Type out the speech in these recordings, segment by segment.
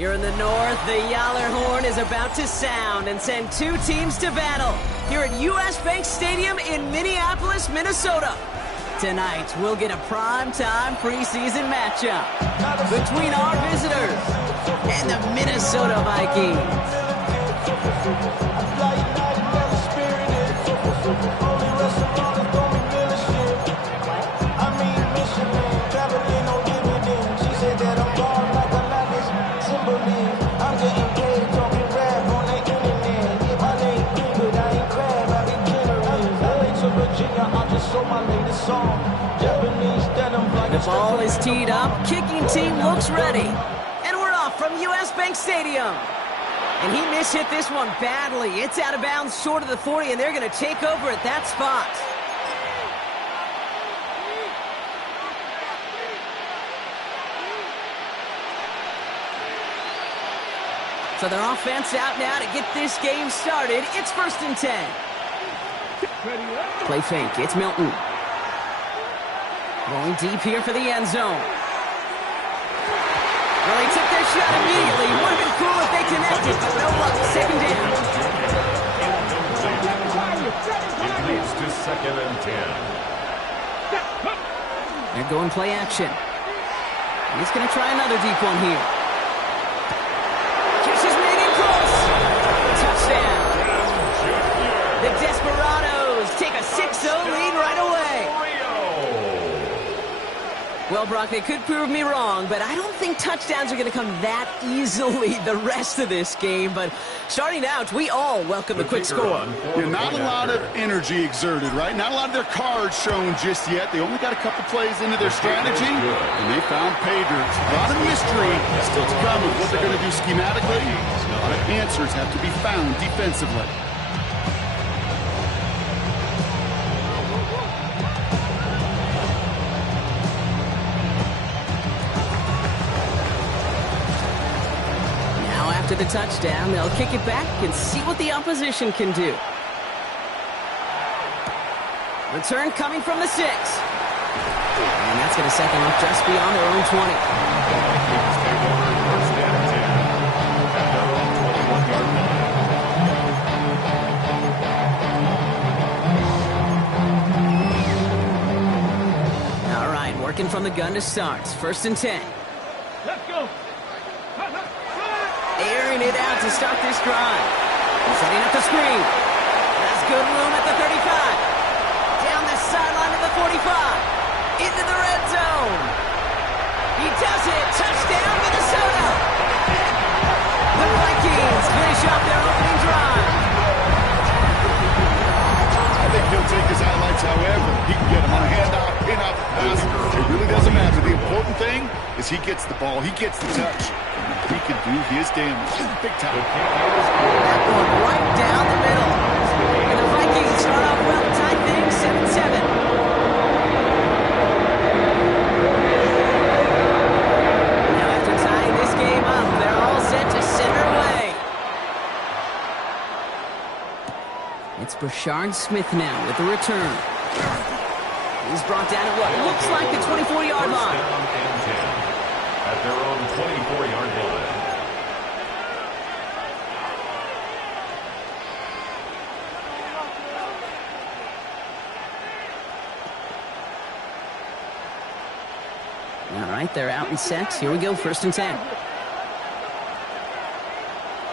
Here in the north, the Yaller horn is about to sound and send two teams to battle here at US Bank Stadium in Minneapolis, Minnesota. Tonight, we'll get a prime-time preseason matchup between our visitors and the Minnesota Vikings. The ball is teed up, kicking team looks ready. And we're off from US Bank Stadium. And he mishit this one badly. It's out of bounds short of the 40, and they're going to take over at that spot. So their offense out now to get this game started. It's 1st and 10. Play fake, it's Milton. Going deep here for the end zone. Well, they took their shot immediately. Would have been cool if they connected, but no luck. 2nd down. It leads to 2nd and 10. They're going play action. He's going to try another deep one here. Just is made it close. Touchdown. The Desperados take a 6-0 lead right away. Well, Brock, they could prove me wrong, but I don't think touchdowns are going to come that easily the rest of this game. But starting out, we all welcome the quick score. Yeah, not a lot of energy exerted, right? Not a lot of their cards shown just yet. They only got a couple plays into their strategy, and they found pay dirt. A lot of mystery still to come with what they're going to do schematically. A lot of answers have to be found defensively. To the touchdown, they'll kick it back and see what the opposition can do. Return coming from the 6. And that's going to set them up just beyond their own 20. All right, working from the gun to start. 1st and 10. Let's go. Airing it out to start this drive. Setting up the screen. Has good room at the 35. Down the sideline to the 45. Into the red zone. He does it. Touchdown, Minnesota. The Vikings finish off their opening drive. I think he'll take his highlights however. He can get him on a handoff, pin out the pass. It really doesn't matter. The important thing is he gets the ball. He gets the touch. He can do his damage. Big time. That one right down the middle. And the Vikings start off well, tie things 7-7. Now after tying this game up, they're all set to center away. It's Brashard Smith now with the return. He's brought down at what looks like the 24-yard line. At their own 24-yard line. All right, they're out in sets. Here we go, 1st and 10.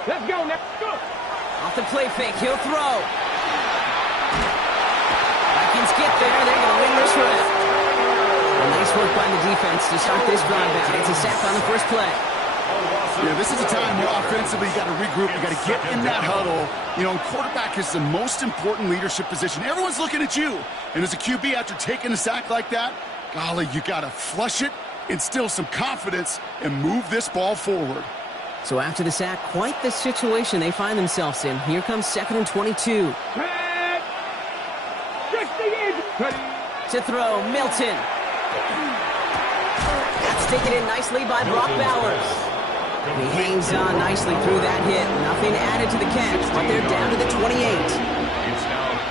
Let's go, let's go. Off the play fake, he'll throw. Vikings get there, they're going to win this round. Nice work by the defense to start this drive out. It's a sack on the first play. Yeah, this is a time where offensively you got to regroup. You got to get in that huddle. You know, quarterback is the most important leadership position. Everyone's looking at you. And as a QB, after taking a sack like that, golly, you got to flush it, instill some confidence, and move this ball forward. So after the sack, quite the situation they find themselves in. Here comes 2nd and 22. To throw, Milton. That's taken in nicely by Brock Bowers. And he hangs on nicely through that hit. Nothing added to the catch, but they're down to the 28.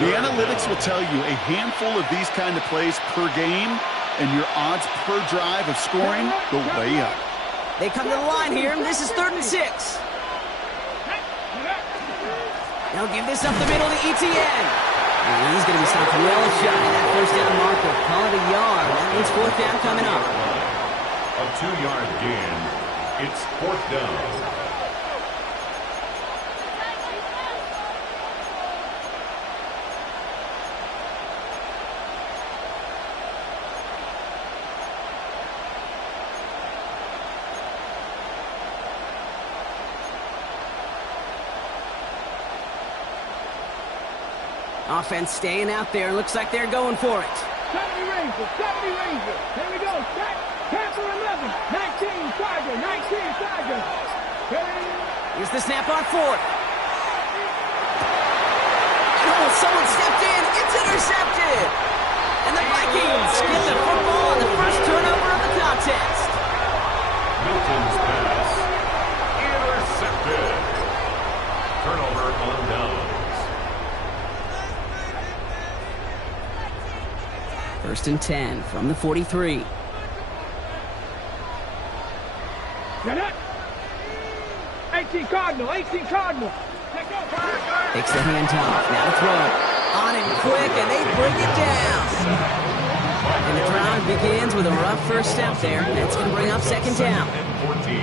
The analytics will tell you a handful of these kind of plays per game, and your odds per drive of scoring go way up. They come to the line here, and this is 3rd and 6. They'll give this up the middle to Etienne. And he's going to be stopped well shy of that first down marker. Call it a yard. That means 4th down coming up. A 2-yard gain. It's 4th down. Offense staying out there. Looks like they're going for it. 70 Rangers, 70 Rangers. Here we go. Set. Panther 11. 19 Tiger. 19 Tiger. Here's the snap on 4th. Oh, someone stepped in. It's intercepted. And the Vikings get the football on the first turnover of the contest. Milton's pass. Intercepted. Turnover on downs. 1st and 10 from the 43. Get it. 18 Cardinal. 18 Cardinal. Takes the handoff. Now to throw. On it quick, and they bring it down. And the drive begins with a rough first step there. That's going to bring up 2nd down. 14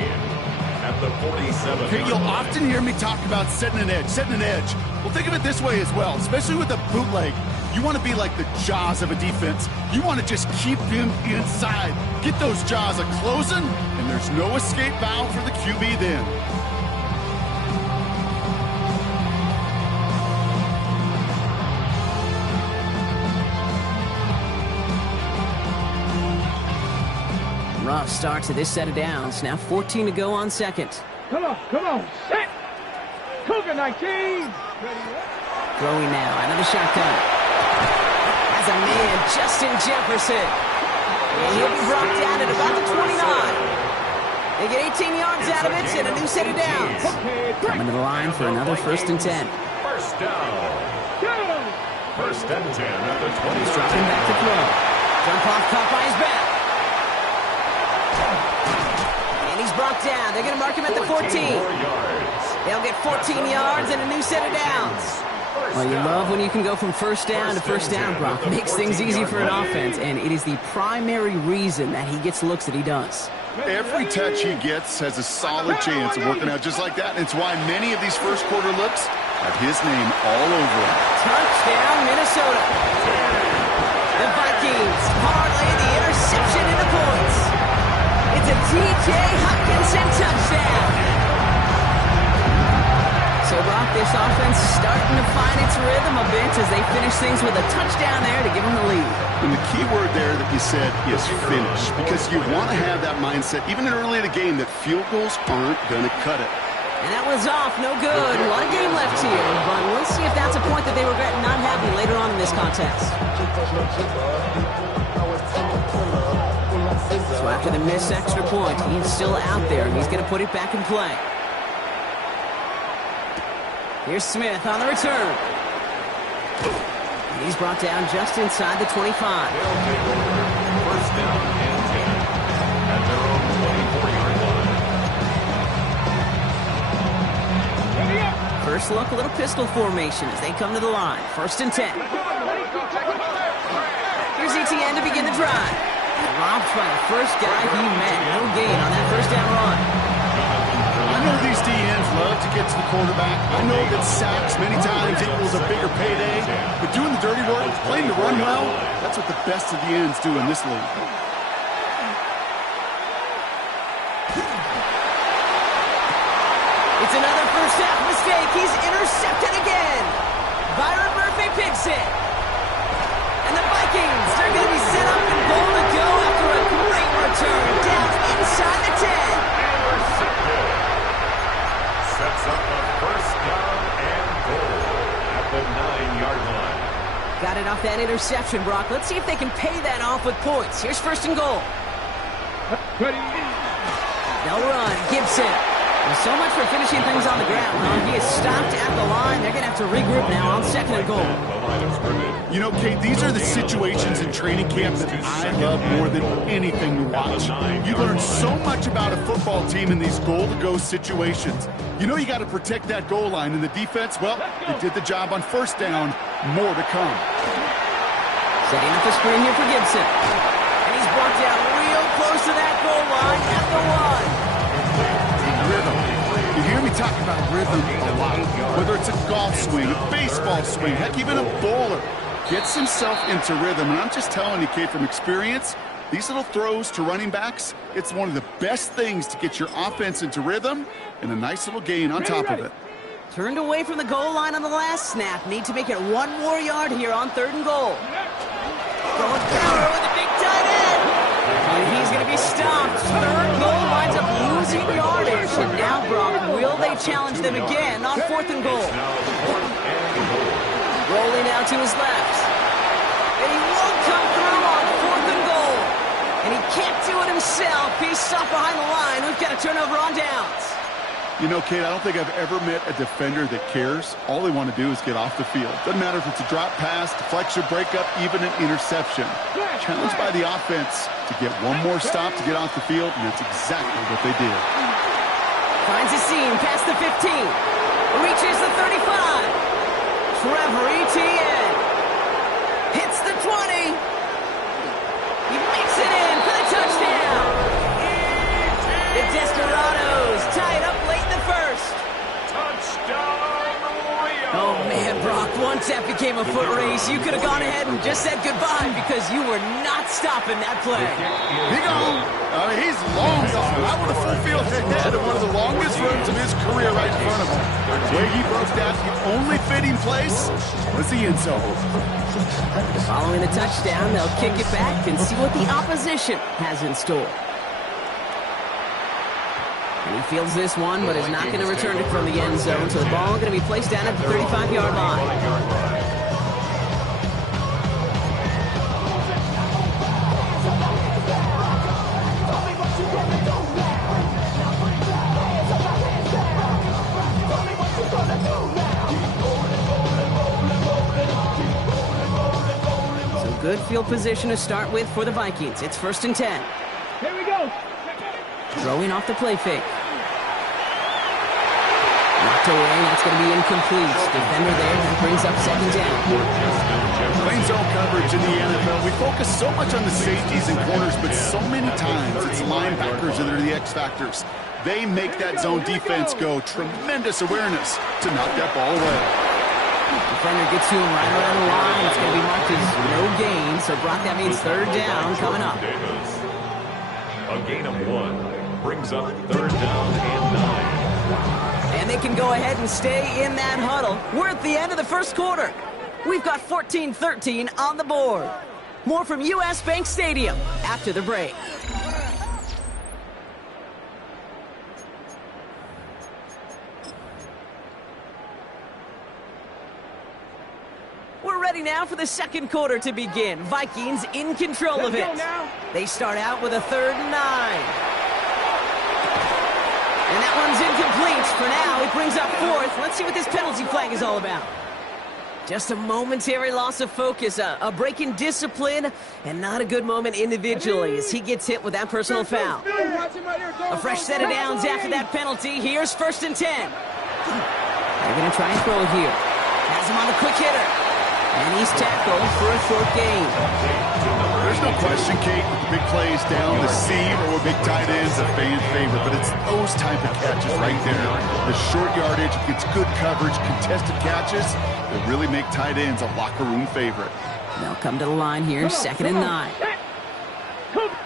at the 47. Hey, you'll often hear me talk about setting an edge, setting an edge. Well, think of it this way as well, especially with a bootleg. You want to be like the jaws of a defense. You want to just keep him inside. Get those jaws a-closing, and there's no escape valve for the QB then. Rough start to this set of downs. Now 14 to go on 2nd. Come on, come on. Set. Cougar 19. Throwing now out of the shotgun. As a man, Justin Jefferson. And he'll be brought down at about the 29. They get 18 yards out of it and a new set of downs. Coming to the line for another 1st and 10. First down. 1st and 10 at the 20. He's dropping back to throw. Jump off, caught by his back. And he's brought down. They're going to mark him at the 14. They'll get 14 yards and a new set of downs. Well, you love when you can go from 1st down to 1st down, Brock. Makes things easy for an offense, and it is the primary reason that he gets looks that he does. Every touch he gets has a solid chance of working out just like that, and it's why many of these first quarter looks have his name all over them. Touchdown, Minnesota. The Vikings parlay the interception into points. It's a T.J. Hockenson touchdown. So, Brock, this offense starting to find its rhythm a bit as they finish things with a touchdown there to give them the lead. And the key word there that you said is finish, because you want to have that mindset, even early in the game, that field goals aren't going to cut it. And that was off, no good. A lot of game left here, but we'll see if that's a point that they regret not having later on in this contest. So after the missed extra point, he's still out there, and he's going to put it back in play. Here's Smith on the return. And he's brought down just inside the 25. They'll take over 1st down and 10 at their own 24-yard line. First look, a little pistol formation as they come to the line. 1st and 10. Here's Etienne to begin the drive. And robbed by the first guy he met. No gain on that 1st down run. I know these DNs love to get to the quarterback. I know that sacks many times equals a bigger payday. But doing the dirty work, playing to run well, that's what the best of the ends do in this league. It's another first half mistake. He's intercepted again. Byron Murphy picks it. And the Vikings are going to be set up and goal to go after a great return down inside the 10. Sets up a 1st down and goal at the 9-yard line. Got it off that interception, Brock. Let's see if they can pay that off with points. Here's 1st and goal. They'll run. Gibson will So much for finishing things on the ground, huh? He is stopped at the line. They're going to have to regroup now on 2nd and goal. You know, Kate, these are the situations in training camp that I love more than anything to watch. You learn so much about a football team in these goal-to-go situations. You know you got to protect that goal line, and the defense, well, they did the job on 1st down. More to come. Setting up the screen here for Gibson. And he's brought down real close to that goal line at the 1. Rhythm. You hear me talk about rhythm a lot. Whether it's a golf swing, a baseball swing, heck, even a bowler gets himself into rhythm. And I'm just telling you, Kate, from experience, these little throws to running backs, it's one of the best things to get your offense into rhythm and a nice little gain on top of it. Turned away from the goal line on the last snap. Need to make it 1 more yard here on 3rd and goal. Going counter with a big tight end. And he's going to be stopped. 3rd goal winds up losing yardage. And now, Brock, will they challenge them again on 4th and goal? Rolling out to his left. And he won't come through on 4th and goal. And he can't do it himself. He's stopped behind the line. We've got a turnover on downs. You know, Kate, I don't think I've ever met a defender that cares. All they want to do is get off the field. Doesn't matter if it's a drop pass, deflection, breakup, even an interception. Challenged by the offense to get 1 more stop to get off the field, and that's exactly what they did. Finds a seam past the 15. Reaches the 35. Trevor Etienne hits the 20. He makes it in for the touchdown. The Desperados tie it up late in the 1st. Touchdown, Leo. Oh, man, Brock, once that became a foot race, you could have gone ahead and just said goodbye because you were not stopping that play. He gone. He's long gone. I would have full-field ahead of one of the longest runs of his career right in front of him. The way he broke that, the only fitting place was the end zone. Following the touchdown, they'll kick it back and see what the opposition has in store. And he fields this one, but is not going to return it from the end zone. So the ball going to be placed down at the 35-yard line. So good field position to start with for the Vikings. It's 1st and 10. Here we go. Throwing off the play fake. Knocked away, that's going to be incomplete. Defender there, that brings up 2nd down. Playing zone coverage in the NFL, we focus so much on the safeties and corners, but so many times it's linebackers that are the X factors. They make that zone defense go. Tremendous awareness to knock that ball away. Defender gets to him right around the line. It's going to be marked as no gain, so Brock, that means 3rd down coming up. A gain of 1 brings up 3rd down and 9. And they can go ahead and stay in that huddle. We're at the end of the 1st quarter. We've got 14-13 on the board. More from U.S. Bank Stadium after the break. We're ready now for the 2nd quarter to begin. Vikings in control of it. They start out with a 3rd and 9. And that one's incomplete for now. It brings up 4th. Let's see what this penalty flag is all about. Just a momentary loss of focus, a break in discipline, and not a good moment individually as he gets hit with that personal foul. A fresh set of downs after that penalty. Here's 1st and 10. They're going to try and throw it here. Has him on the quick hitter. And he's tackled for a short gain. There's no question, Kate, with the big plays down the seam or big tight ends, a fan favorite, but it's those type of catches right there. The short yardage, gets good coverage, contested catches that really make tight ends a locker room favorite. They'll come to the line here, 2nd and 9.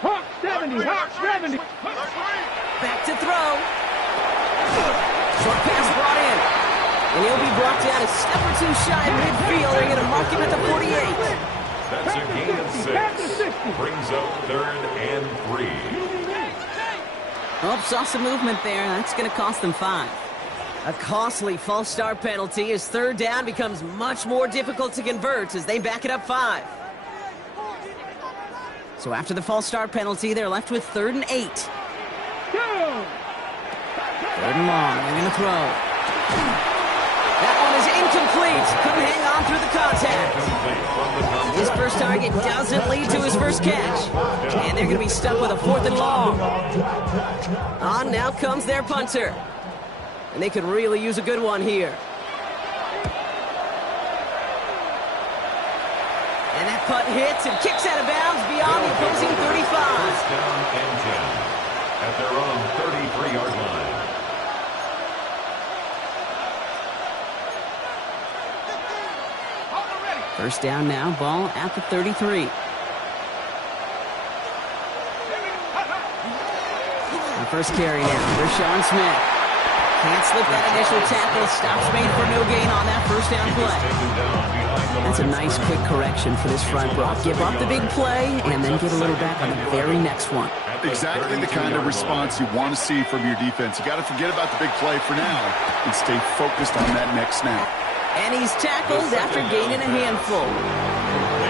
Hawk 70, Hawk 70. Back to throw. Short pass brought in. And he'll be brought down a step or 2 shy of midfield. They're going to mark him at the 48. That's a gain of 6. Brings up 3rd and 3. Oh, saw some movement there. That's going to cost them 5. A costly false start penalty as 3rd down becomes much more difficult to convert as they back it up 5. So after the false start penalty, they're left with 3rd and 8. Third and long. They're going to throw. That one is incomplete. Couldn't hang on through the contact. His first target doesn't lead to his first catch. And they're going to be stuck with a 4th and long. On now comes their punter. And they could really use a good one here. And that punt hits and kicks out of bounds beyond the opposing 35. First down and 10 at their own 33-yard line. First down now, ball at the 33. The first carry now, Rashawn Smith. Can't slip that initial tackle. Stops made for no gain on that first down play. That's a nice quick correction for this front row. Give up the big play and then get a little back on the very next one. Exactly the kind of response you want to see from your defense. You got to forget about the big play for now and stay focused on that next snap. And he's tackled after gaining a handful.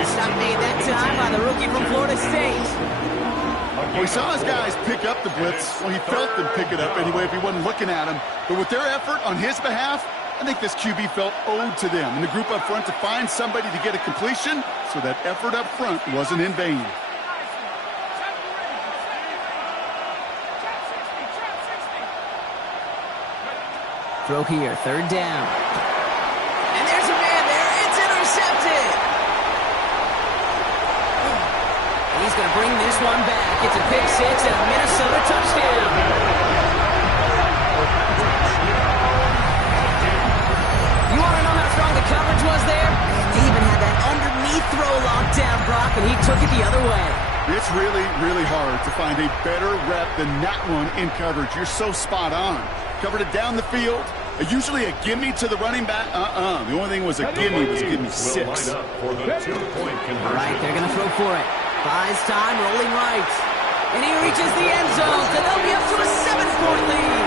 Stop made that time by the rookie from Florida State. Well, he saw his guys pick up the blitz. Well, he felt them pick it up anyway if he wasn't looking at him. But with their effort on his behalf, I think this QB felt owed to them and the group up front to find somebody to get a completion, so that effort up front wasn't in vain. Throw here, third down. And there's a man there. It's intercepted. And he's going to bring this one back. It's a pick six and a Minnesota touchdown. You want to know how strong the coverage was there? They even had that underneath throw locked down, Brock, and he took it the other way. It's really, really hard to find a better rep than that one in coverage. You're so spot on. Covered it down the field. Usually a gimme to the running back. The only thing was a gimme was give me 6. For the 2-point conversion. Right, they're going to throw for it. Buys time, rolling right. And he reaches the end zone, so they'll be up to a 7-point lead.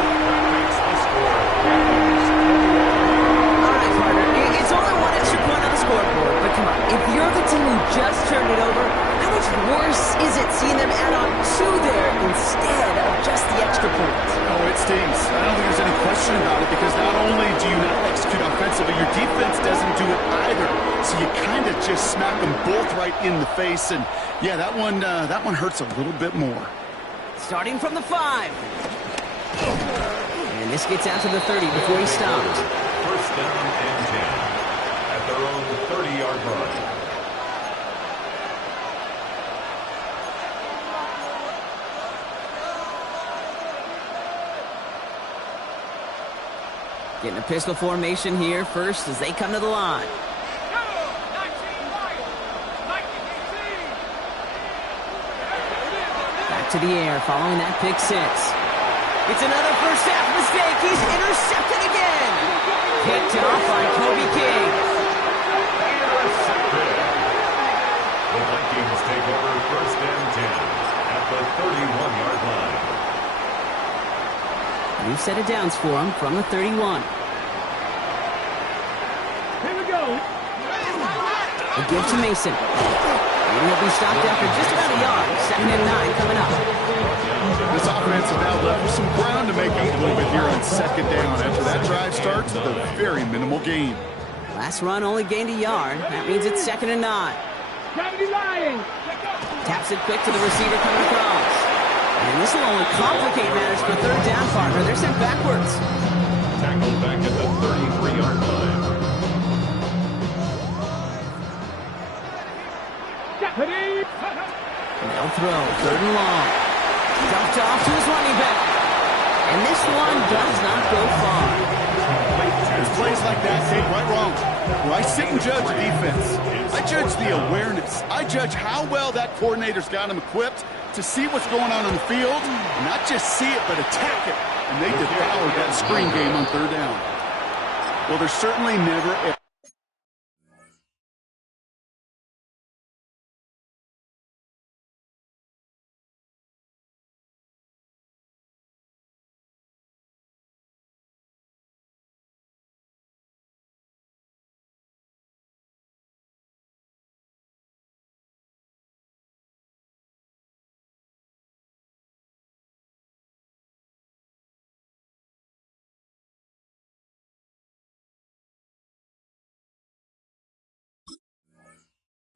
All right, partner, it's only one extra point on the scoreboard. But come on, if you're the team who just turned it over, how much worse is it seeing them add on 2 there instead of just the extra points? Oh, it stings. I don't think there's any question about it, because not only do you not execute offensively, your defense doesn't do it either. So you kind of just smack them both right in the face. And yeah, that one hurts a little bit more. Starting from the 5. And this gets out to the 30 before he stopped. First down and 10 at their own 30-yard line. Getting a pistol formation here first as they come to the line. Back to the air following that pick 6. It's another first half mistake. He's intercepted again. Picked off by Kobe King. Intercepted. The Vikings take over first and 10 at the 31-yard line. New set of downs for him from the 31. Here we go. A give to Mason. And he'll be stopped after just about a yard. 2nd and 9 coming up. This offense has now left some ground to make up a little bit here on 2nd down. After that drive starts with a very minimal gain. Last run only gained a yard. That means it's 2nd and 9. Gravity Lions. Taps it quick to the receiver coming across. And this will only complicate matters for third down, partner. They're sent backwards. Tackled back at the 33-yard line. No throw, 3rd and long. Dumped off to his running back. And this one does not go far. It's plays like that ain't right wrong. Where I sit and judge defense, I judge the awareness. I judge how well that coordinator's got him equipped to see what's going on the field, not just see it, but attack it. And they devoured that screen game on 3rd down. Well, there's certainly never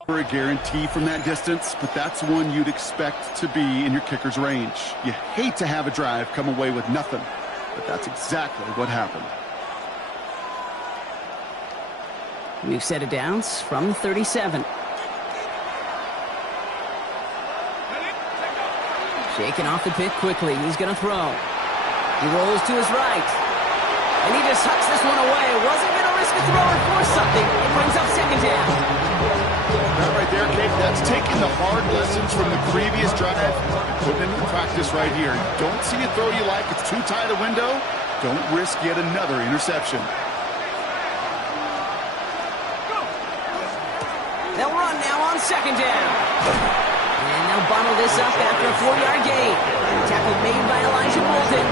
For a guarantee from that distance, but that's one you'd expect to be in your kicker's range. You hate to have a drive come away with nothing, but that's exactly what happened. New set of downs from the 37. Shaking off the pick quickly. He's going to throw. He rolls to his right. And he just hucks this one away. Wasn't going to risk a throw or force something. It brings up second down. That right there, Kate, that's taking the hard lessons from the previous drive and putting it into practice right here. Don't see a throw you like. It's too tight a window. Don't risk yet another interception. They'll run now on second down. And they'll bundle this up after a 4-yard gain. Tackle made by Elijah Bolden.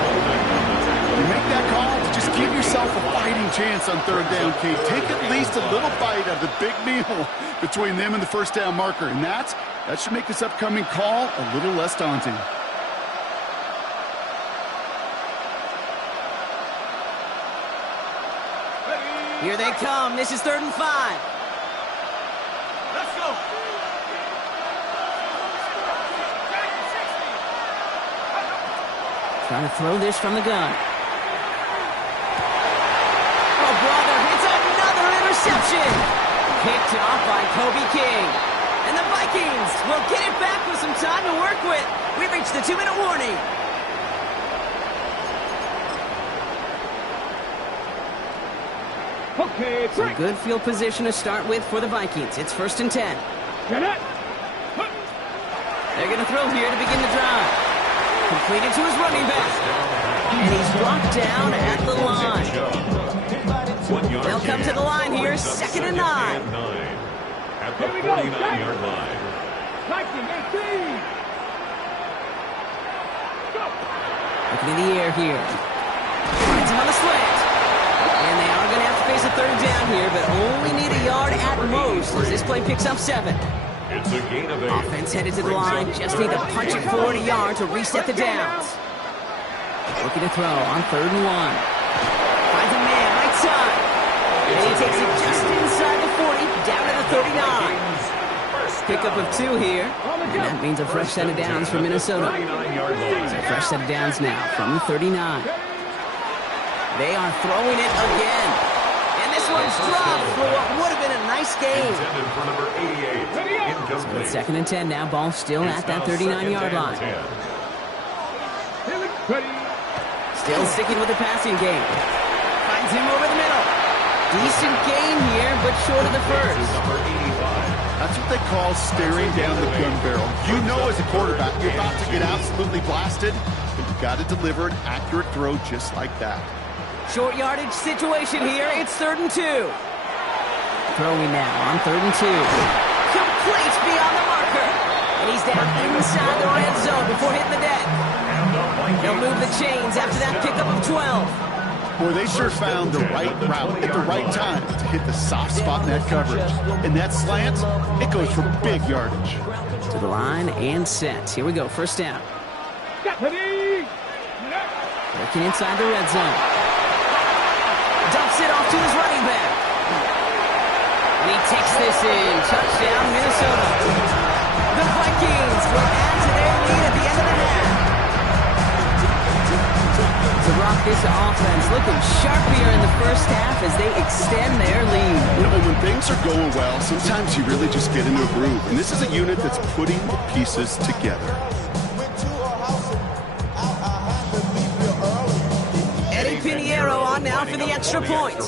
You make that call to just give yourself a fighting chance on third down, Kate. Take at least a little bite of the big meal between them and the first down marker. And that should make this upcoming call a little less daunting. Here they come. This is 3rd and 5. Let's go. Trying to throw this from the gun. Oh, brother, it's another interception. Picked off by Kobe King. And the Vikings will get it back with some time to work with. We reached the 2-minute warning. Okay, it's Some good field position to start with for the Vikings. It's 1st and 10. Get it. They're going to throw here to begin the drive. Completed to his running back. And he's brought down at the line. They'll come to the line here, 2nd and 9. At the 49-yard line. Viking 18. Go. Looking in the air here. Finds him on the slant. And they are going to have to face a 3rd down here, but only need a yard at most as this play picks up 7. It's a gain of 8. Offense headed to the line. Just need to punch it forward a yard to reset the downs. Looking to throw on 3rd and 1. Finds a man right side. And he takes it just inside the 40, down to the 39. Pickup of 2 here. And that means a fresh set of downs for Minnesota. It's a fresh set of downs now from the 39. They are throwing it again. And this one's dropped for what would have been a nice game. Intended for number 88. So it's 2nd and 10 now. Ball still at that 39-yard line. Still sticking with the passing game. Finds him over the middle. Decent gain here, but short of the first. Number 85. That's what they call staring down the gun barrel. You know as a quarterback you're about to get absolutely blasted, but you've got to deliver an accurate throw just like that. Short yardage situation here. It's 3rd and 2. Throwing now on 3rd and 2. Complete beyond the marker. And he's down inside the red zone before hitting the deck. They'll move the chains after that pickup of 12. Boy, they sure found the right route at the right time to hit the soft spot in that coverage. And that slant, it goes for big yardage. To the line and set. Here we go. 1st down. Working inside the red zone. Dumps it off to his running back. And he takes this in. Touchdown, Minnesota. The Vikings will add to their lead at the end of the half. To rock this offense, looking sharp here in the first half as they extend their lead. You know, when things are going well, sometimes you really just get into a groove. And this is a unit that's putting the pieces together. Eddie Pinheiro on now for the extra point.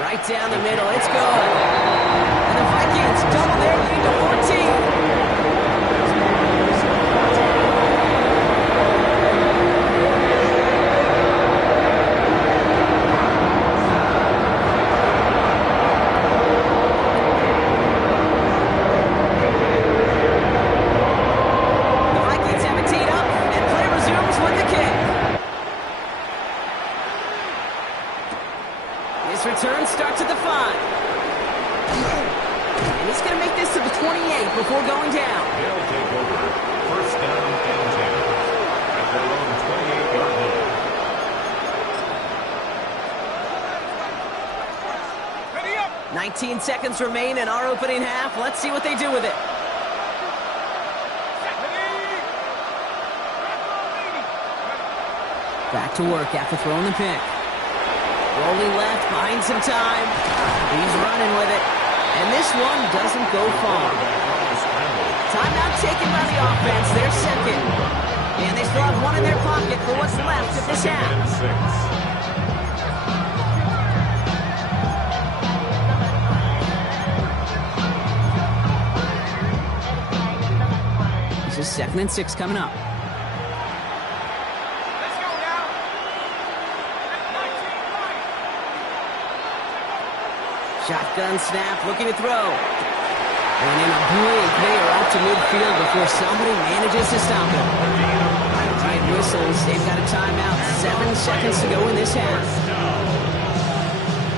Right down the middle, it's good. And the Vikings double their lead to 14. Return starts at the 5. And he's going to make this to the 28 before going down. They'll take over. 1st down and 10. At their own 28-yard line. 19 seconds remain in our opening half. Let's see what they do with it. Back to work after throwing the pick. Rolling left, buying some time. He's running with it. And this one doesn't go far. Timeout taken by the offense. They're second. And they still have one in their pocket for what's left of this half. This is 2nd and 6 coming up. Shotgun snap, looking to throw. And in a blink, they are out to midfield before somebody manages to stop him. Right whistles, they've got a timeout. 7 seconds to go in this half.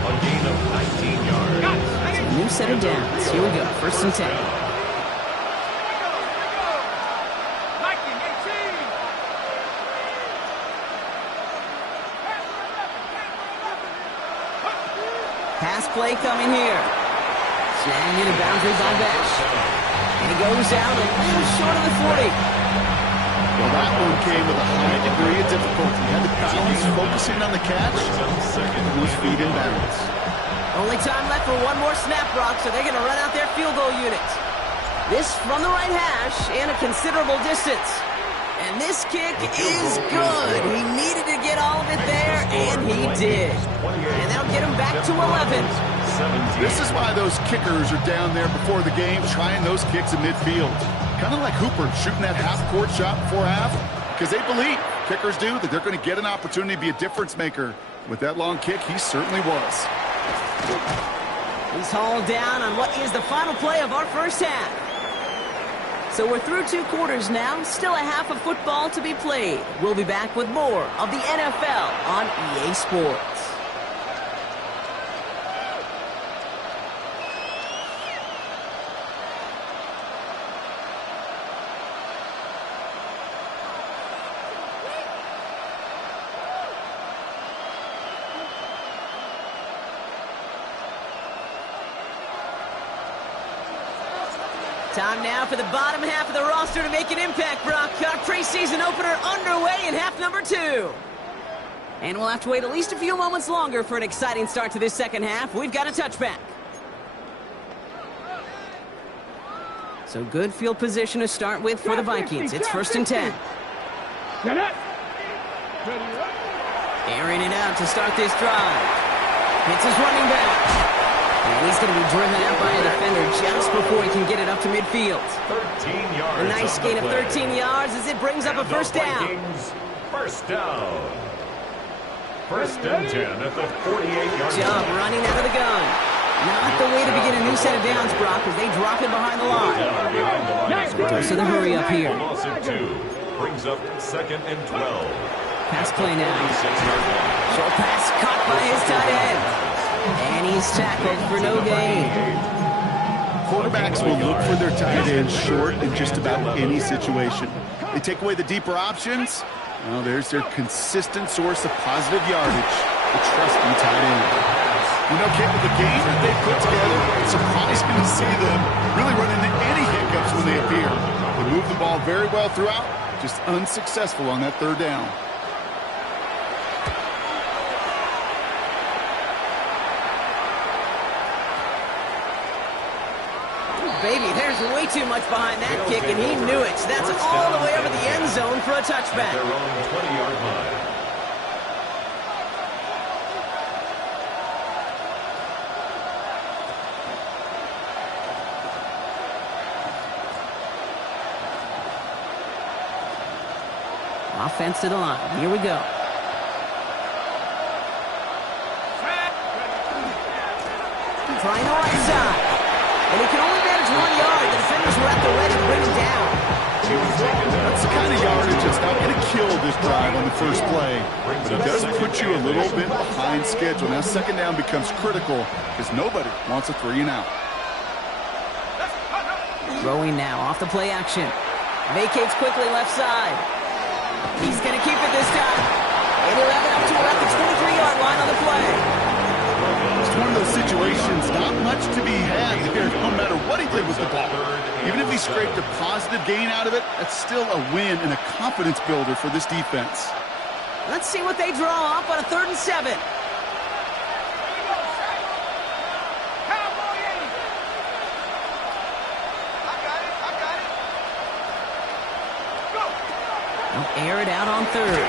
A gain of 19 yards. It's a new set of downs. Here we go, 1st and 10. Pass play coming here. Snagged in a boundary by Besh. And he goes out a little short of the 40. Well, that one came with a high degree of difficulty. He had to balance, focusing on the catch, and those feet in bounds. Only time left for one more snap, Brock, so they're going to run out their field goal unit. This from the right hash and a considerable distance. And this kick is good. He needed to get all of it there, and he did. And that'll get him back to 11. This is why those kickers are down there before the game trying those kicks in midfield. Kind of like Hooper shooting that half-court shot before half, because they believe, kickers do, that they're going to get an opportunity to be a difference maker. With that long kick, he certainly was. He's hauled down on what is the final play of our first half. So we're through 2 quarters now, still a half of football to be played. We'll be back with more of the NFL on EA Sports. Time now for the bottom half of the roster to make an impact, Brock. Our preseason opener underway in half number 2. And we'll have to wait at least a few moments longer for an exciting start to this second half. We've got a touchback. So good field position to start with for the Vikings. It's 1st and 10. Airing it out to start this drive. Hits his running back. And he's going to be driven out by a defender just before he can get it up to midfield. 13 yards. A nice gain of 13 yards as it brings up a first down. First down. 1st and 10 at the 48-yard Job line. running out of the gun. Not the way to begin a new set of downs, Brock, as they drop it behind the line. Goes to the hurry up here. Loss of 2 brings up 2nd and 12. Pass play now. 46-yard line. Short pass caught by his tight end. And he's tackled for no gain. Quarterbacks will look for their tight end short in just about any situation. They take away the deeper options. Well, there's their consistent source of positive yardage, the trusty tight end. You know, Kent, with the game that they put together, it's surprising to see them really run into any hiccups when they appear. They move the ball very well throughout, just unsuccessful on that 3rd down. Baby, there's way too much behind that kick, and he knew it. That's all the way over the end zone for a touchback. Their own 20-yard line. Offense to the line. Here we go. Trying the right side. And he can only manage 1 yard. The defenders were at the ready to bring him down. That's the kind of yardage that's not going to kill this drive on the first play. But it does put you a little bit behind schedule. Now 2nd down becomes critical because nobody wants a 3 and out. Throwing now off the play action. Vacates quickly left side. He's going to keep it this time. And he'll have it up to about the 23-yard line on the play. It's one of those situations, not much quickly with the ball. Even if he scraped a positive gain out of it, that's still a win and a confidence builder for this defense. Let's see what they draw up on a 3rd and 7. They'll air it out on 3rd.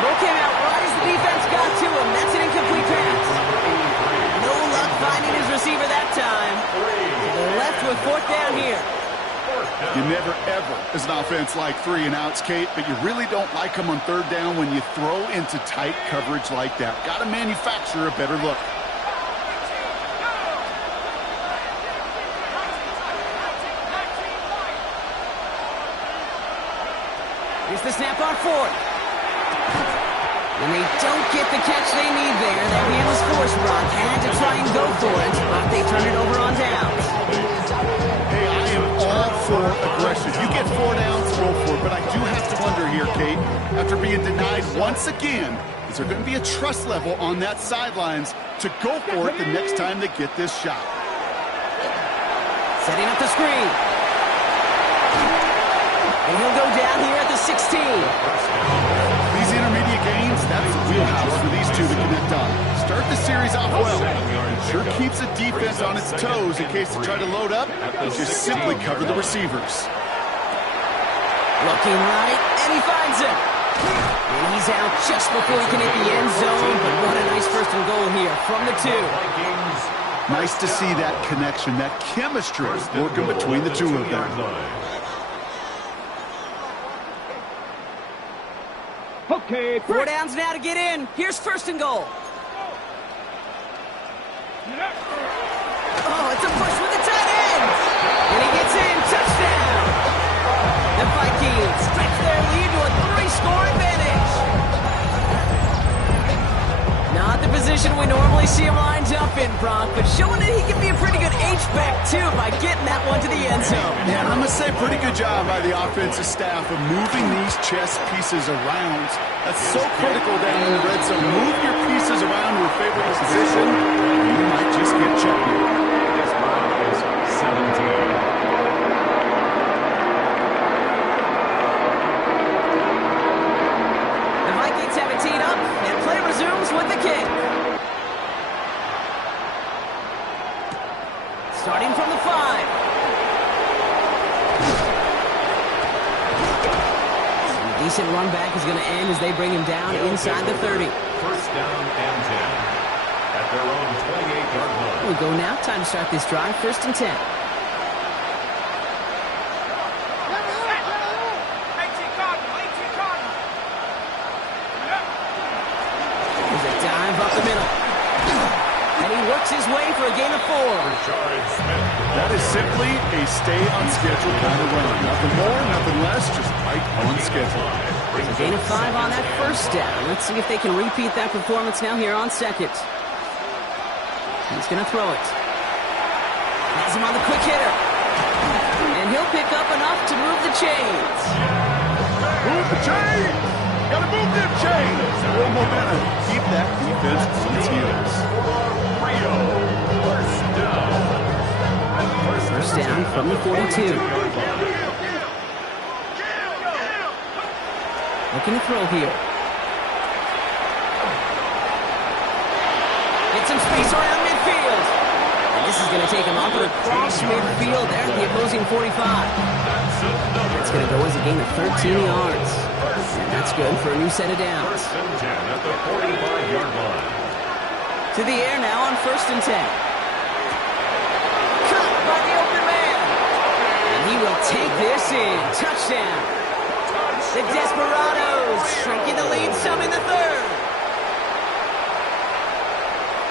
Throw came out right as the defense got to him. That's an incomplete pass. No luck finding his receiver that time. They're left with 4th down here. You never, ever, as an offense, like 3 and outs, Kate, but you really don't like them on 3rd down when you throw into tight coverage like that. Got to manufacture a better look. Here's the snap on 4th. And they don't get the catch they need there. Their hand was forced. Brock had to try and go for it, but they turn it over on downs. Hey, I am all for aggression. You get 4 downs, go for it. But I do have to wonder here, Kate, after being denied once again, is there going to be a trust level on that sidelines to go for it the next time they get this shot? Setting up the screen. And he'll go down here at the 16. These intermediate gains, that's a wheelhouse for these two to connect on. Start the series off well. Sure keeps the defense on its toes in case they try to load up and just simply cover the receivers. Looking right, and he finds him. And he's out just before he can hit the end zone, but what a nice 1st and goal here from the 2. Nice to see that connection, that chemistry working between the two of them. Okay, 4 downs now to get in. Here's 1st and goal. Oh, it's a push with the tight end. And he gets in. Touchdown. The Vikings stretch their lead to a 3-score advantage. Not the position we normally see him lined up in, Brock, but showing that he can be a pretty good H-back, too, by getting that one to the end zone. Yeah, I'm going to say pretty good job by the offensive staff of moving these chess pieces around. That's so critical down in the red zone. Move your pieces around to a favorable position, and you might just get checked. This round is 17. The Vikings have it teed up, and play resumes with the kick. Starting from the 5. Decent run back is going to end as they bring him down inside the 30. 1st down and 10. At their own 28-yard line. We go now. Time to start this drive. 1st and 10. There's a dive up the middle. And he works his way for a gain of 4. That is simply a stay-on-schedule kind of run. Nothing more, nothing less, just right on schedule. There's a gain of 5 on that 1st down. Let's see if they can repeat that performance now here on 2nd. He's going to throw it. Has him on the quick hitter. And he'll pick up enough to move the chains. Move the chains! Gotta move them chains! More momentum. Keep that defense on its heels. First down from the 42. Looking to throw here. Get some space around midfield. And this is going to take him off and across midfield there at the opposing 45. That's going to go as a gain of 13 yards. And that's good for a new set of downs. 1st and 10 at the 45-yard line. To the air now on 1st and 10. Cut by the open man. And he will take this in. Touchdown. The Desperados shrinking the lead some in the 3rd.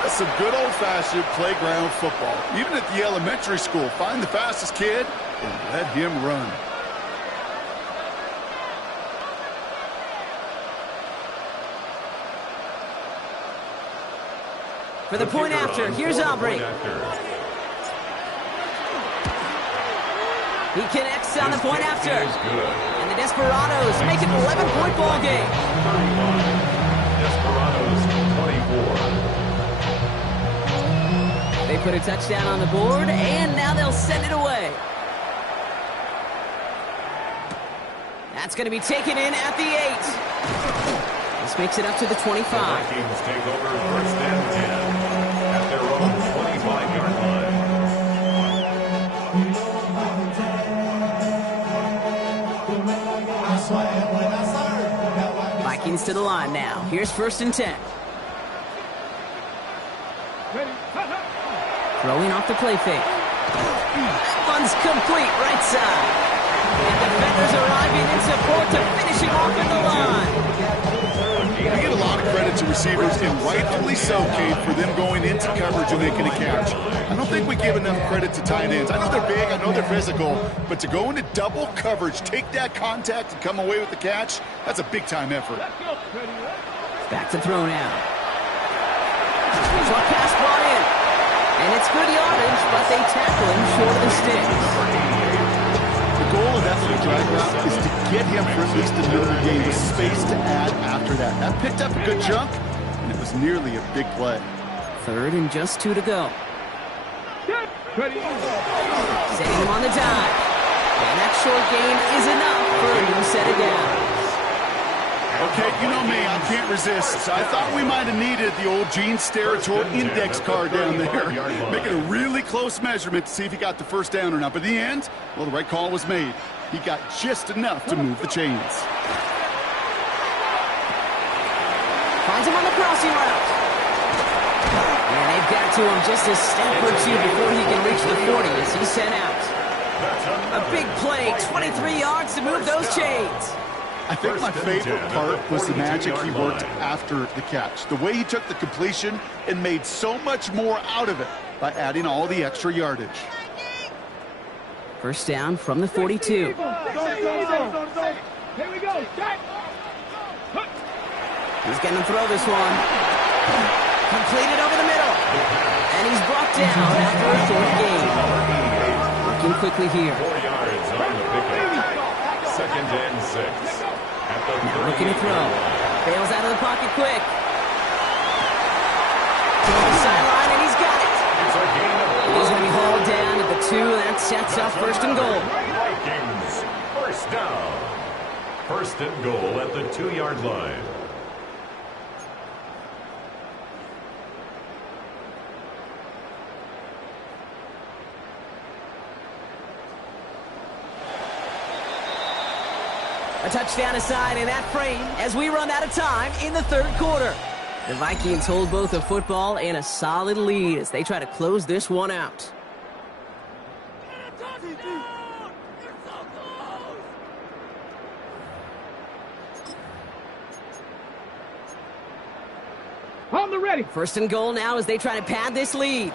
That's some good old-fashioned playground football. Even at the elementary school, find the fastest kid and let him run. For the point after, here's Aubrey. He connects on the point after. And the Desperados make it an 11-point ball game. Desperados 24. They put a touchdown on the board, and now they'll send it away. That's going to be taken in at the 8. This makes it up to the 25. The Vikings take over first and 10 at their own 25-yard line. Vikings to the line now. Here's first and 10. Throwing off the play fake. One's complete right side. And defenders arriving in support to finishing off in the line. I get a lot of credit to receivers, and rightfully so, Kate, for them going into coverage and making a catch. I don't think we give enough credit to tight ends. I know they're big, I know they're physical, but to go into double coverage, take that contact, and come away with the catch, that's a big-time effort. Back to throw now. Short pass brought in. And it's good yardage, but they tackle him short of the sticks. The goal of that little drag route is to get him for at least another gain with space to add after that. That picked up a good chunk, and it was nearly a big play. Third and just 2 to go. Setting him on the dive. And that short gain is enough for him to set it down. Okay, you know me, I can't resist. I thought we might have needed the old Gene Steratore index card down there, making a really close measurement to see if he got the first down or not. But in the end, well, the right call was made. He got just enough to move the chains. Finds him on the crossing route. And they've got to him just a step or two before he can reach the 40 as he's sent out. A big play, 23 yards to move those chains. I think my favorite part was the magic he worked after the catch. The way he took the completion and made so much more out of it by adding all the extra yardage. First down from the 42. Here we go. He's going to throw this one. Completed over the middle. And he's brought down after a short gain. Working quickly here. 4 yards on the pickup. Second and 6. Now looking to throw. Bails out of the pocket quick. To the sideline, and he's got it. He's going to be hauled down at the 2. That sets up first and goal. Vikings, first down. First and goal at the 2-yard line. A touchdown aside in that frame as we run out of time in the third quarter. The Vikings hold both a football and a solid lead as they try to close this one out. On the ready. First and goal now as they try to pad this lead.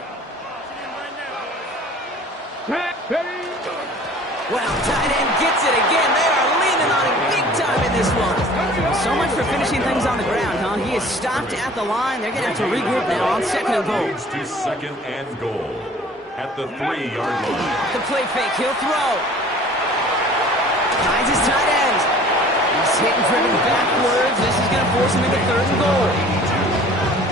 Well, tight end gets it again. They are leaning on him big time in this one. So much for finishing things on the ground, huh? He is stopped at the line. They're going to have to regroup now on second and goal. Moves to second and goal at the 3-yard line. The play fake. He'll throw. Finds his tight end. He's hit and driven backwards. This is going to force him into third and goal.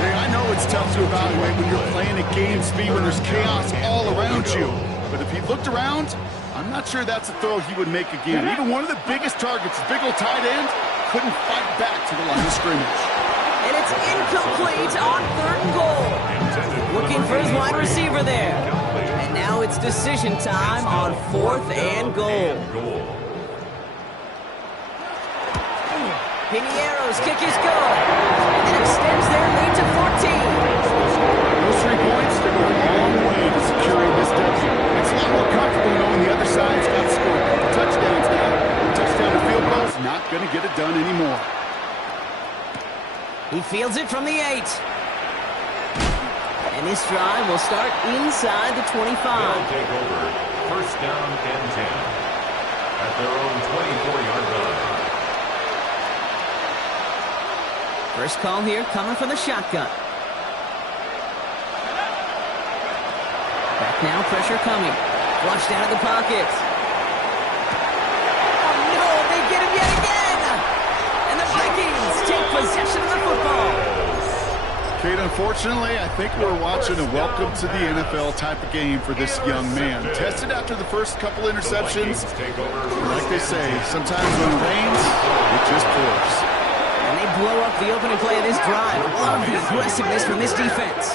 Hey, I know it's tough to evaluate when you're playing at game speed when there's chaos all around you. But if he looked around, I'm not sure that's a throw he would make again. Even one of the biggest targets, big old tight end, couldn't fight back to the line of scrimmage. And it's incomplete on third and goal. Looking for his wide receiver there. And now it's decision time on fourth and goal. Piniero's kick is good. And it extends their lead to 14. Those 3 points, they're going a long way to securing this W. It's a lot more comfortable knowing the other side's got scored. The touchdowns now. The touchdown to field goal is not going to get it done anymore. He fields it from the 8. And this drive will start inside the 25. They'll take over first down and 10 at their own 24-yard line. First call here coming from the shotgun. Back now, pressure coming. Flushed out of the pocket. Oh no, they get him yet again! And the Vikings take possession of the football. Kate, unfortunately, I think we're watching a welcome to the NFL type of game for this young man. Tested after the first couple interceptions. Like they say, sometimes when it rains, it just pours. And they blow up the opening play of this drive. Love the aggressiveness from this defense.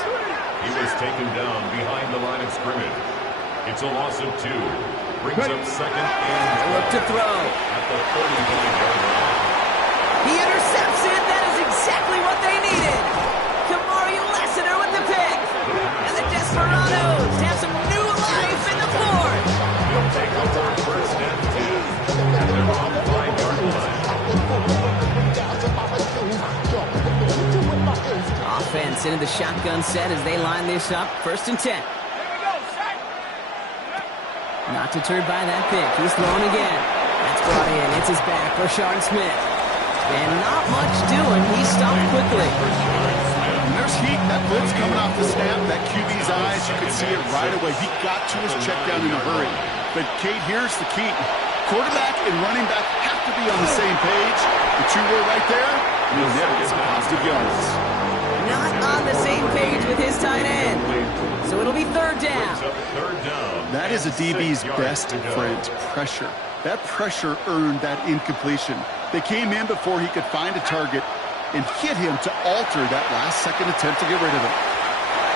He was taken down behind the line of scrimmage. It's a loss of 2. Brings up second and Look to throw. at the 35-yard line. He intercepts it. That is exactly what they needed. Kamari Lassiter with the pick. And the Desperados have some new life in the fourth. He'll take over first and 10 at their own 5-yard line. Offense into the shotgun set as they line this up. First and 10. Not deterred by that pick. He's throwing again. That's brought in. It's his back. Rashard Smith. And not much doing. He stopped quickly. And there's heat. That blitz coming off the snap. That QB's eyes, you can see it right away. He got to his check down in a hurry. But, Kate, here's the key. Quarterback and running back have to be on the same page. The two were right there. You'll never get some positive yards. Not on the same page with his tight end. So it'll be third down. That is a DB's best friend, pressure. That pressure earned that incompletion. They came in before he could find a target and hit him to alter that last-second attempt to get rid of it.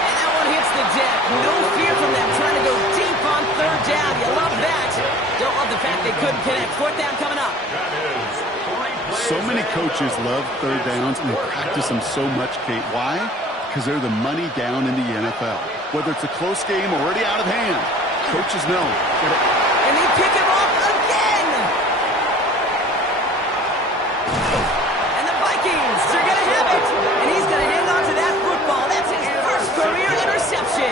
And that one hits the deck. No fear from them trying to go deep on third down. You love that. Don't love the fact they couldn't connect. Fourth down coming up. So many coaches love third downs and they practice them so much, Kate. Why? Because they're the money down in the NFL. Whether it's a close game or already out of hand, coaches know. And they pick him off again. And the Vikings are going to have it. And he's going to hang on to that football. That's his first career interception.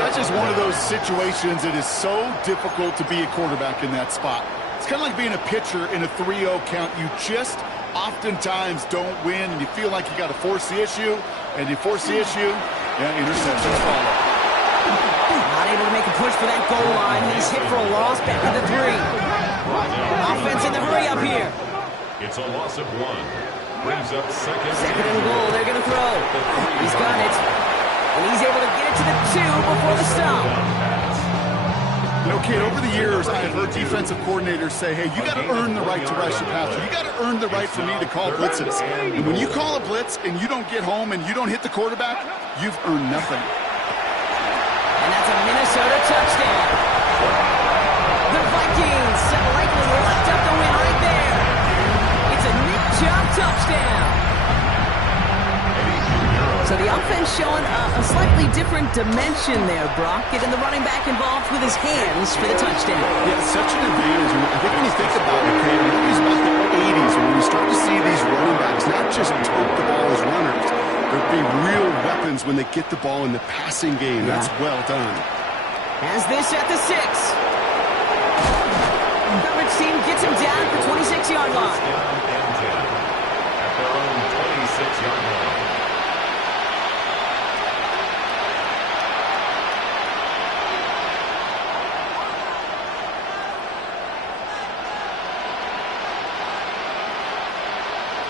That's just one of those situations that is so difficult to be a quarterback in that spot. It's kind of like being a pitcher in a 3-0 count. You just oftentimes don't win, and you feel like you got to force the issue, and you force the issue, interceptions follow. Not able to make a push for that goal line. He's hit for a loss back to the 3. Offense in the hurry up here. It's a loss of 1. Brings up second. Second and goal. They're going to throw. He's got it. And he's able to get it to the 2 before the stop. You know, Kate, over the years, I've heard defensive coordinators say, hey, you got to earn the right to rush the passer. You got to earn the right for me to call blitzes. And when you call a blitz and you don't get home and you don't hit the quarterback, you've earned nothing. And that's a Minnesota touchdown. The Vikings have likely left up the win right there. It's a Nick Chubb touchdown. So the offense showing a slightly different dimension there, Brock. Getting the running back involved with his hands for the touchdown. Yeah, it's such an advantage. I think when you think about it, Kate, it was about the 80s when we start to see these running backs not just tote the ball as runners, there'd be real weapons when they get the ball in the passing game. Yeah. That's well done. Has this at the 6. Coverage team gets him down at the 26-yard line. At their own 26-yard line.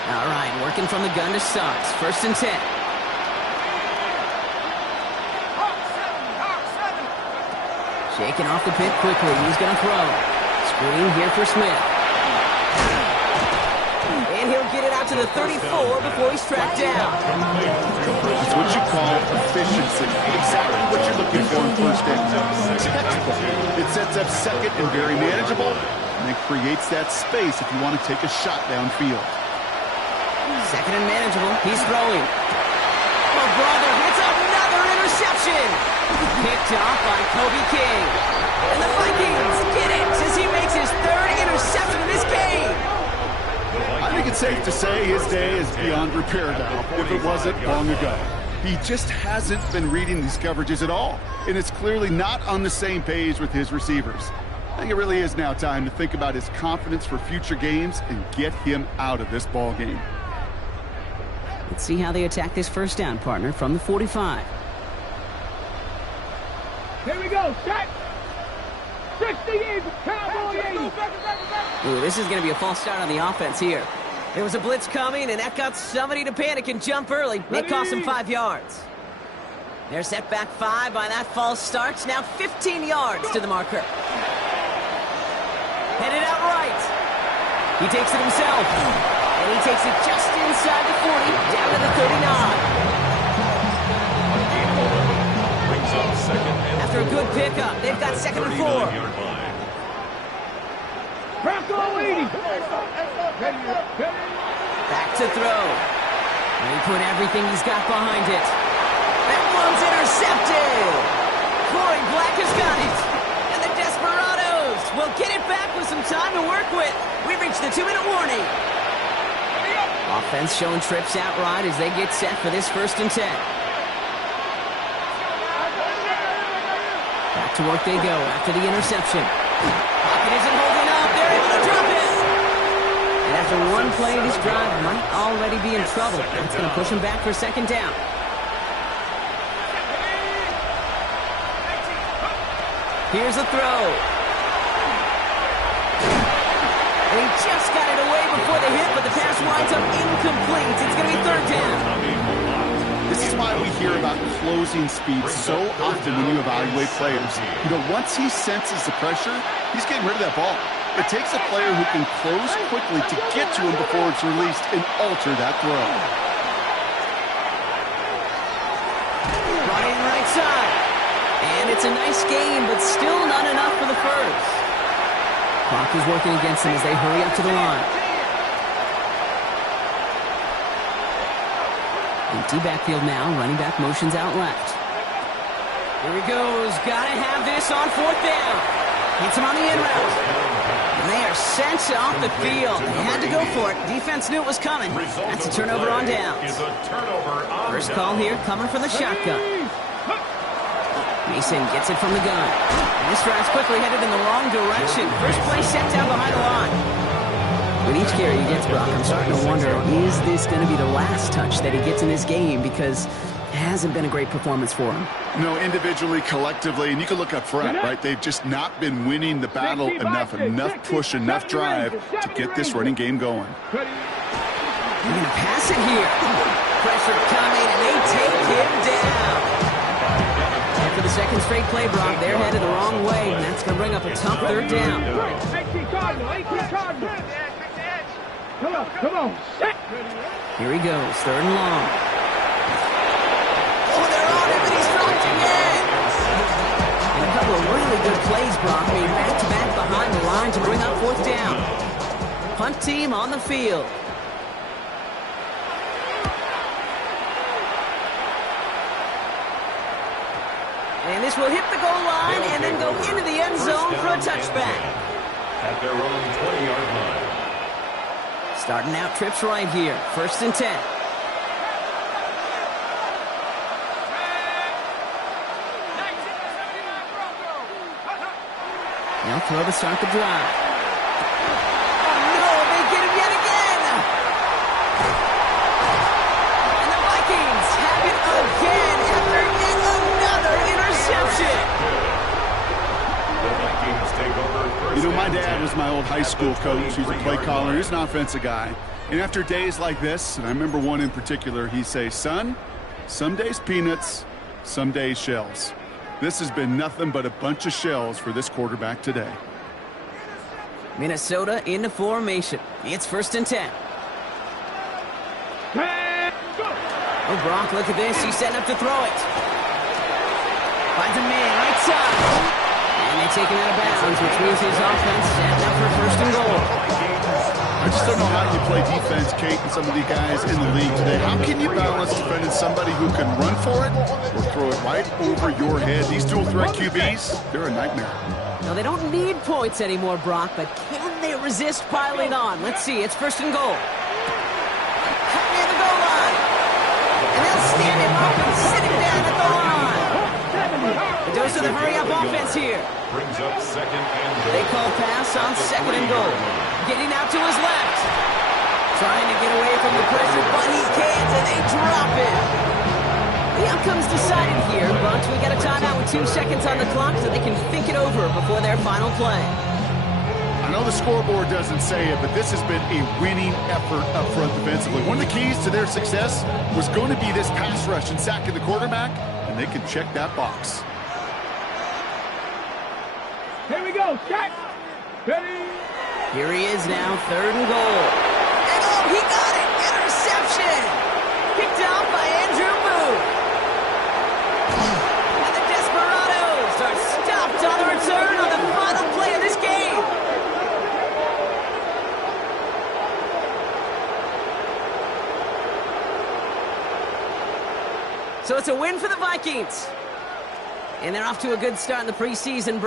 All right, working from the gun to Suggs. First and 10. Shaking off the pick quickly. He's going to throw. Screen here for Smith. And he'll get it out to the 34 before he's tracked down. It's what you call efficiency. Exactly what you're looking for in first down. Textbook. It sets up second and very manageable, and it creates that space if you want to take a shot downfield. Second and manageable. He's throwing. Oh, brother, it's another interception. Picked off by Kobe King. And the Vikings get it as he makes his 3rd interception of this game. I think it's safe to say his day is beyond repair now, if it wasn't long ago. He just hasn't been reading these coverages at all, and it's clearly not on the same page with his receivers. I think it really is now time to think about his confidence for future games and get him out of this ball game. Let's see how they attack this first down, partner, from the 45. Here we go, set. 60 Eagles, Cowboy 80. Ooh, this is going to be a false start on the offense here. There was a blitz coming, and that got somebody to panic and jump early. It cost him 5 yards. They're set back 5 by that false start. Now 15 yards to the marker. Headed out right. He takes it himself. And he takes it just inside the 40, down to the 39. After a good pickup, they've got 2nd and 4. Bronco 80. Back to throw. And he put everything he's got behind it. That one's intercepted. Corey Black has got it. And the Desperados will get it back with some time to work with. We've reached the 2-minute warning. Offense showing trips out right as they get set for this 1st and 10. Back to work they go after the interception. Pocket isn't holding up. They're able to drop it. And after one play, this drive might already be in trouble. That's going to push him back for 2nd down. Here's a throw. And he just got it away before the hit, but the pass winds up incomplete. It's going to be 3rd down. This is why we hear about closing speed so often when you evaluate players. You know, once he senses the pressure, he's getting rid of that ball. It takes a player who can close quickly to get to him before it's released and alter that throw. Right in, right side. And it's a nice game, but still not enough for the first. Clock is working against them as they hurry up to the line. Empty backfield now. Running back motions out left. Here he goes. Gotta have this on 4th down. Hits him on the in route. And they are sent off the field. They had to go for it. Defense knew it was coming. That's a turnover on downs. First call here coming from the shotgun. Mason gets it from the gun. And this drive's quickly headed in the wrong direction. First play set down behind the line. With each carry he gets, Brock, I'm starting to wonder, is this going to be the last touch that he gets in this game? Because it hasn't been a great performance for him. No, individually, collectively, and you can look up front, right? They've just not been winning the battle enough push, enough drive to get this running game going. They're going to pass it here. Pressure coming, and they take him down. And for the 2nd straight play, Brock, they're headed the wrong way, and that's going to bring up a tough 3rd down. 18 Cardinal. Come on. Here he goes, 3rd and long. Oh, they're on him, and he's dropped again. And a couple of really good plays, Brock, made back-to-back behind the line to bring up 4th down. Punt team on the field. And this will hit the goal line and then go into the end zone for a touchback. At their own 20-yard line. Starting out trips right here. 1st and 10. Now throw to start the drive. Oh, no, they get him yet again. And the Vikings have it again after yet another interception. The Vikings take over. You know, my dad was my old high school coach. He was a play caller. He was an offensive guy. And after days like this, and I remember one in particular, he'd say, son, some days peanuts, some days shells. This has been nothing but a bunch of shells for this quarterback today. Minnesota into formation. It's 1st and 10. Oh, Brock, look at this. He's setting up to throw it. Finds a man right side. And they take him out of bounds, which means his offense setting up for 1st and goal. I just don't know how you play defense, Kate, and some of the guys in the league today. How can you balance defending somebody who can run for it or throw it right over your head? These dual threat QBs, they're a nightmare. Now, they don't need points anymore, Brock, but can they resist piling on? Let's see. It's 1st and goal. Cut near the goal line. And they'll stand him up and sit him down at the line. The dose of the hurry-up offense here. Brings up 2nd and goal. They call pass on 2nd and goal. Getting out to his left. Trying to get away from the pressure, but he can't, and they drop it. The outcome's decided here, but we got a timeout with 2 seconds on the clock so they can think it over before their final play. I'm know the scoreboard doesn't say it, but this has been a winning effort up front defensively. One of the keys to their success was going to be this pass rush and sacking the quarterback, and they can check that box. Here we go. Check. Ready. Here he is now, 3rd and goal. And oh, he got it! Interception! Picked out by Andrew Booth. And the Desperados are stopped on the return on the final play of this game. So it's a win for the Vikings. And they're off to a good start in the preseason.